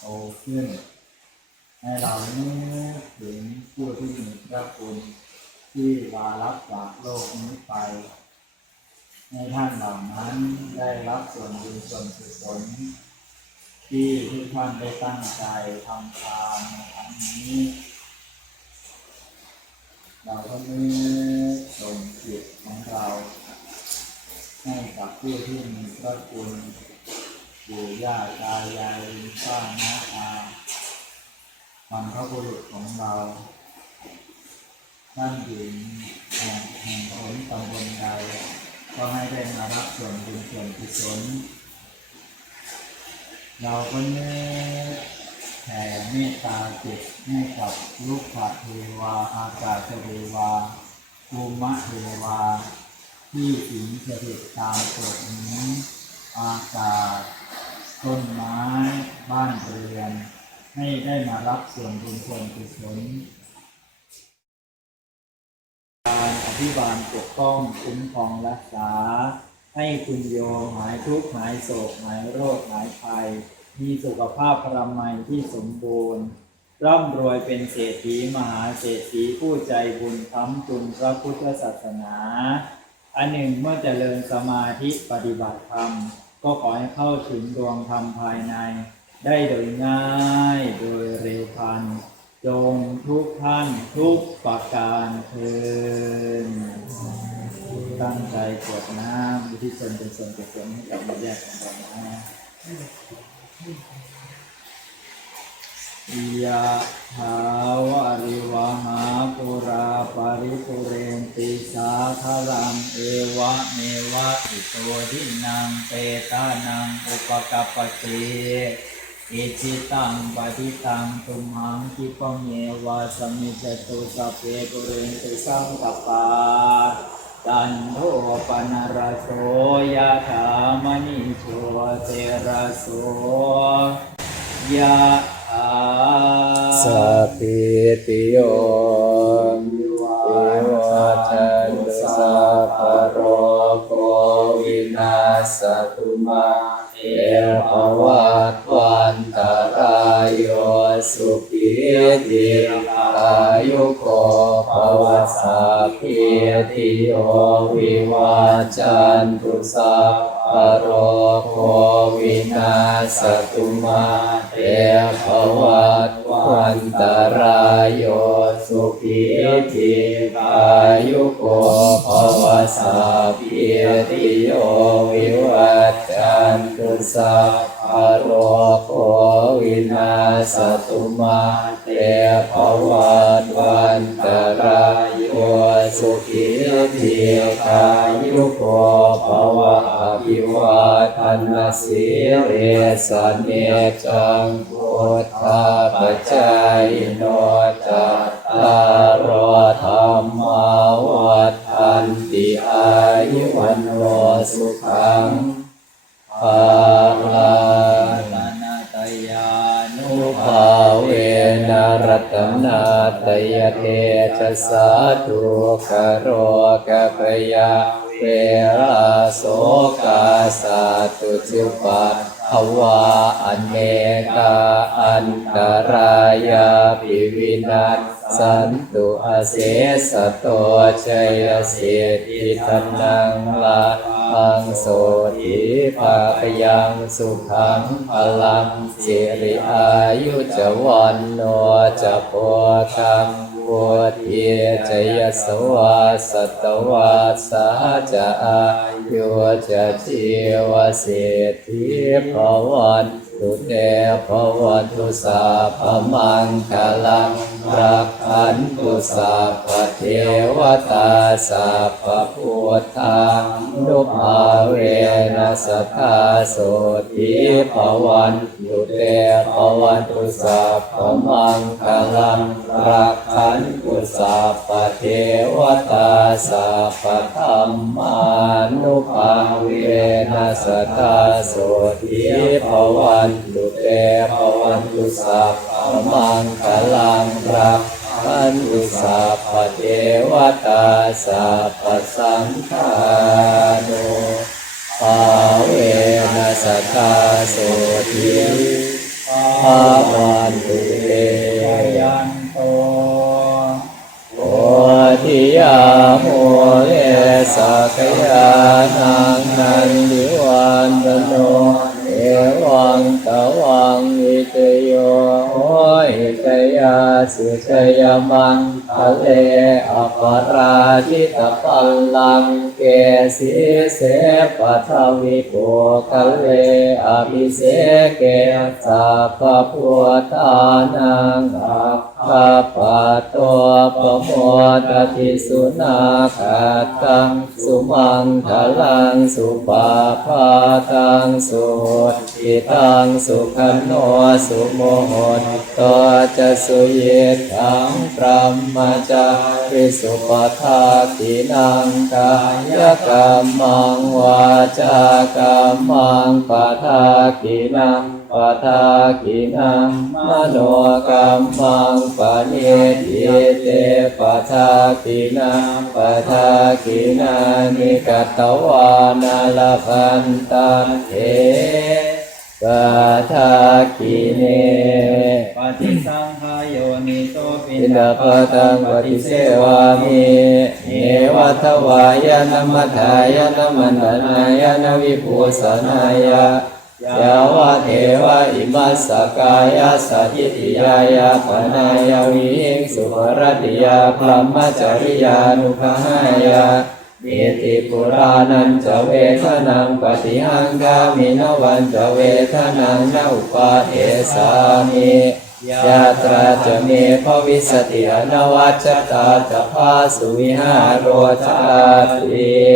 โตขึ้นให้เรานึกถึงผู้ที่มีพระคุณที่วารับจากโลกนี้ไปให้ท่านเหล่านั้นได้รับส่วนบุญส่วนกุศลที่ทุกท่านได้ตั้งใจทำทานในครั้งนี้ เราก็นึกส่งจิตของเรา ให้กับผู้ที่มีพระคุณ ปู่ย่าตายายลุงป้าน้าอาบรรพบุรุษของเราท่านอยู่แห่งแห่งหนตำบลใดก็ให้ได้มารับส่วนบุญส่วนกุศลเราก็เนื้อแผ่เมตตาจิตให้กับลูกขเทวา อากาศเทวาภูมะเทวา ที่สิงสถิตตามกฎนี้อากาศ ต้นไม้ บ้านเรือน ให้ได้มารับส่วนบุญส่วนกุศลการอภิบาลปกป้องคุ้มครองรักษา ให้คุณโยมหายทุกข์หายโศกหายโรคหายภัย มีสุขภาพพระมัยที่สมบูรณ์ร่ำรวยเป็นเศรษฐีมหาเศรษฐีผู้ใจบุญค้ำจุนพระพุทธศาสนา อันหนึ่งเมื่อเจริญสมาธิปฏิบัติธรรม ก็ขอให้เข้าถึงดวงธรรมภายใน ได้โดยง่ายโดยเร็วพันจงทุกท่านทุกประการเทินตั้งใจกวดน้ำที่ส่วนเป็นส่วนกุศลให้กับมิตรญาของเรานะ ยะถาวาริวหาปุราปาริปุเรนติสาคารังเอวะเมวะอิโตทินังเปตานังอุปกัปปติอิจิตังปฏิตังตุมหังคิปเมวะสมิจตุสัพเพปุเรนติสังกปปาตันโทปนรโสยะถามณิโชเตระโสยะถา สัพพิติโยวิวัชันตุสัพโรโควินาศตุมาเอภวัตวันตรายโยสุขีติอายุโกภวสัพพิติโยวิวัชันตุสัพ โรโควินาศตุมาเอภวัตวันตรายโยสุขีติอายุโกภวสัพพิติโยวิวัจจันตุสัพพะโรโควินาศตุมาเตภวัตวันตราย โยสุขีติอายุโกภวะอภิวาทนาสิเรสเนจังพุทธาปัจจายโนจัตตารโอธรรมาวัฏทันติอายุวันโนสุขังภาลานาตยานุภาเวนะรัตนาตยเท ชะสาธุกโรกะพยาเวราโสกาสาตุจุปัตภวาอเนกาอันตรายาปิวินัสสันตุอาเสสะโตชัยเสติธนังลาพังโสติภาคยังสุขังพลังสิริอายุจวันโนจะโพคัง พุทธิจยสวาสตวาสาจะอายุจะชีวเศรษฐีภวันตุเตภวันตุสาพมังคลัง รักขันตุสาพเทวตาสาพพุทธานุภาเวนัสทธาโสติภวันตุเตภวันตุสาพมังคลังรักขันตุสาพเทวตาสาพธรรมานุภาเวนัสทธาโสติภวันตุเตภวันตุสาพ มังคลังรักขันุสาปเทวตาสาปสังฆานุปาเวนัสตาโสทีอาวันตุเตยันโตโอทิยาโมเลสักยานังนันดิวัน สุชยมังทะเลอปราชิตปัลลังเกสิเสปทวิโกคะเลอภิเสเกสัพพพุทธานังอั คคปะตัวปโมตติสุนาคัตตังสุมังคลังสุปาพาตังสุทิตังสุขโนสุโมหนตัวจะสุเยทังพรหมจาริสุปทาตินังกายกรรมังวาจากรรมังปะทากินัง ปะทากินังมโนกรรมังปะเนติเตปะทากินังปะทากินานิกตวานาลพันตันเทปะทากิเนปฏิสังขายโยนิโตปิปินาปตังปฏิเสวามิเอวัทวายนมัทธายนมันตนายนวิภูสนายะ ยาวะเทวะอิมัสสกายาสัจิติยายาปนายาวิหิงสุภรติยาพรหมจริยานุภหายาเมติปุรานันจะเวทนังปฏิหังกามินวันจะเวทนังนอุปาเทสามิยาตราจะเมภวิสติอนวัจจตาจะพาสุวิหารโรจาติ